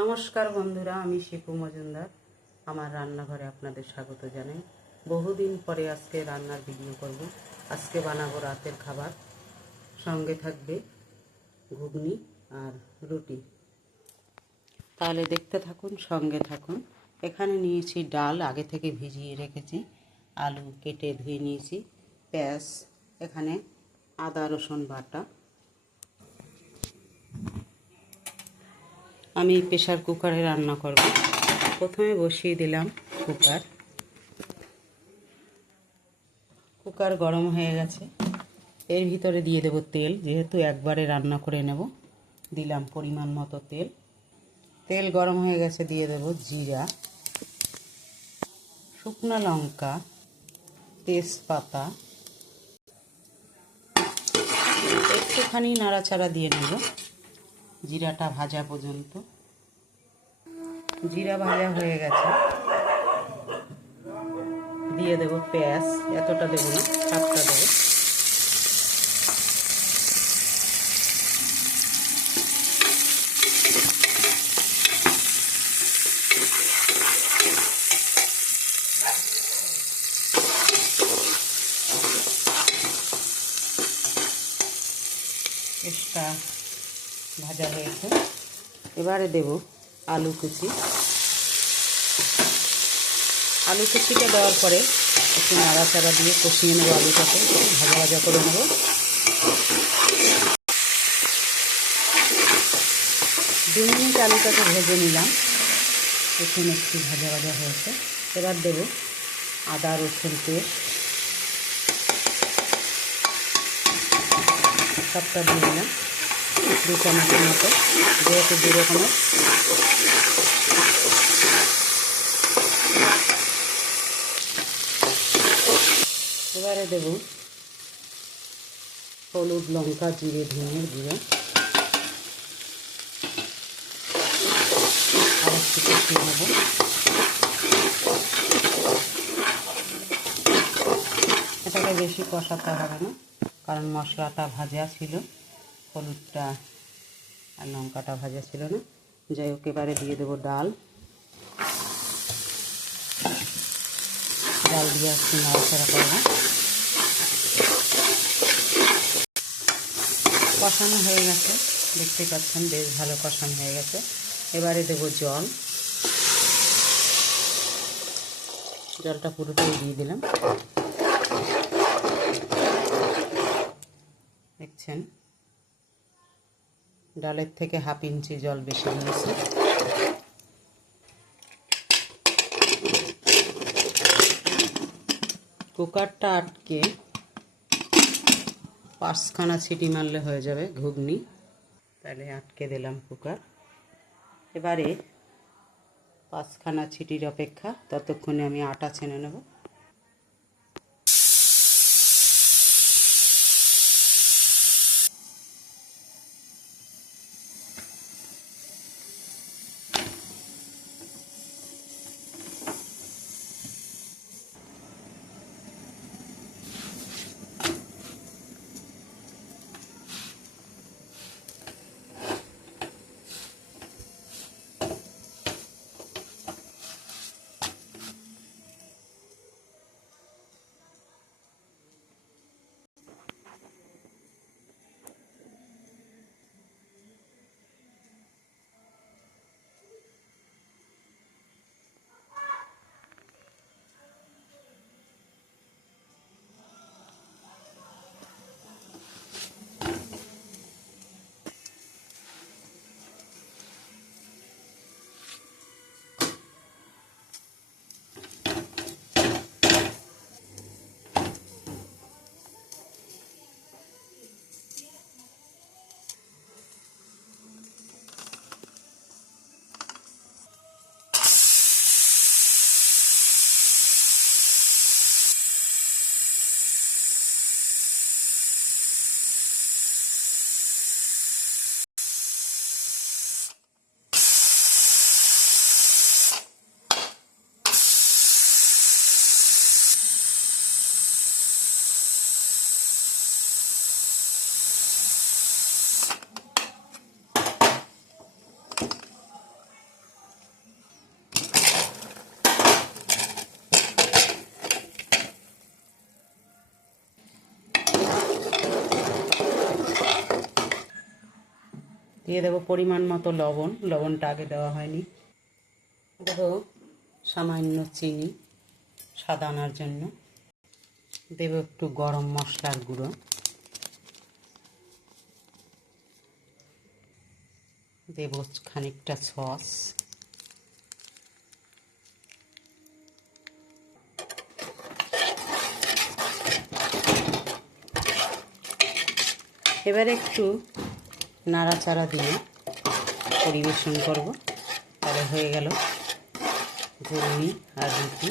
নমস্কার বন্ধুরা, আমি শিপু মজুমদার। আমার রান্নাঘরে আপনাদের স্বাগত জানাই। বহুদিন পরে আজকে রান্নার ভিডিও করব। আজকে বানাবো রাতের খাবার, সঙ্গে থাকবে ঘুগনি আর রুটি। তাহলে দেখতে থাকুন, সঙ্গে থাকুন। এখানে নিয়েছি ডাল, আগে থেকে ভিজিয়ে রেখেছি। আলু কেটে ধুয়ে নিয়েছি। পেঁয়াজ, এখানে আদা রসুন বাটা। আমি প্রেসার কুকারে রান্না করব। প্রথমে বসিয়ে দিলাম কুকার গরম হয়ে গেছে। এর ভিতরে দিয়ে দেব তেল, যেহেতু একবারে রান্না করে নেব। দিলাম পরিমাণ মতো তেল। তেল গরম হয়ে গেছে, দিয়ে দেব জিরা, শুকনো লঙ্কা, তেজপাতা। একটুখানি নাড়াচাড়া দিয়ে নেব জিরাটা ভাজা পর্যন্ত। জিরা ভাজা হয়ে গেছে, দিয়ে দেব পেঁয়াজ। এতটা দেবো না, 7টা দেবো। পেঁয়াজটা ভাজা হয়েছে, এবারে দেব আলু কুচি। আলু কুচিটা দেওয়ার পরে একটু নাড়াচাড়া দিয়ে কষিয়ে নেব। আলুটাকে ভাজা ভাজা করে নেব। 2 মিনিট আলুটাকে ভেজে নিলাম। এখন একটু ভাজা ভাজা হয়েছে। এবার দেব আদা রসুন পেস্ট, সবটা দিয়ে দিলাম। 2 চামচের মতো, যেহেতু 2 রকমের। এবারে দেব হলুদ, লঙ্কা, জিরে, ধনিয়ার গুঁড়ো। আর একটু কষিয়ে নেব। এটাকে বেশি কষাতে হবে না, কারণ মশলাটা ভাজা ছিল, হলুদটা আর লঙ্কাটা ভাজা ছিল না। যাই হোক, এবারে দিয়ে দেবো ডাল। ডাল দিয়ে একটু নাড়াচাড়া করব। কষানো হয়ে গেছে, দেখতে পাচ্ছেন বেশ ভালো কষানো হয়ে গেছে। এবারে দেব জল। জলটা পুরোটাই দিয়ে দিলাম। দেখছেন, ডালের থেকে 1/2 ইঞ্চি জল বেশি দিয়েছি। কুকারটা আটকে 5খানা সিটি মারলে হয়ে যাবে ঘুগনি। তাহলে আটকে দিলাম কুকার। এবারে 5খানা সিটির অপেক্ষা, ততক্ষণে আমি আটা ছেনে নেব। দিয়ে দেবো পরিমাণ মতো লবণ, লবণটা আগে দেওয়া হয়নি। দেবো সামান্য চিনি স্বাদ আনার জন্য। দেবো একটু গরম মশলার গুঁড়ো, দেব খানিকটা সস, এবারে একটু নাড়াচাড়া দিয়ে পরিবেশন করব। তাহলে হয়ে গেল ঘুগনি আর রুটি।